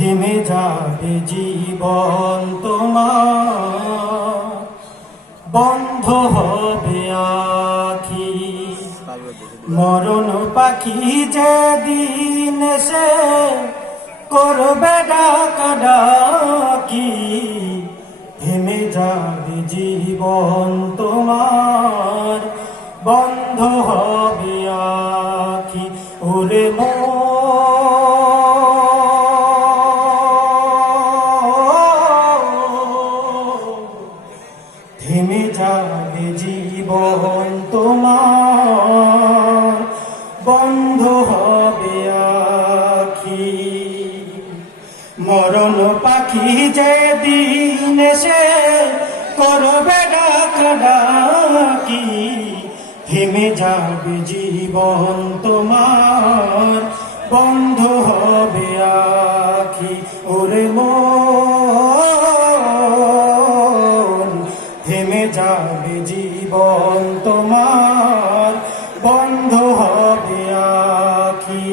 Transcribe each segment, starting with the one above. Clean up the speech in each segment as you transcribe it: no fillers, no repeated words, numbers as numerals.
থেমে যাবে জীবন তোমার, বন্ধ হবে আখি। মরণ পাখি যেদিন এসে করবে ডাকাডাকি, থেমে যাবে জীবন তোমার, বন্ধ হবে আখি। ওরে থেমে যাবে জীবন তোমার, বন্ধ হবে আখি। মরণ পাখি যেদিন এসে করবে ডাকাডাকি, থেমে যাবে জীবন তোমার, বন্ধ হবে আখি। ওরে থেমে যাবে জীবন তোমার, বন্ধ হবে আখি।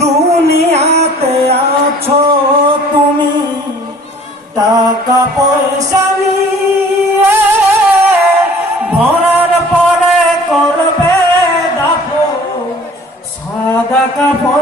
দুনিয়াতে আছো তুমি টাকা পয়সা নিয়ে, মরার পরে করবে দাফন সাদা কাফন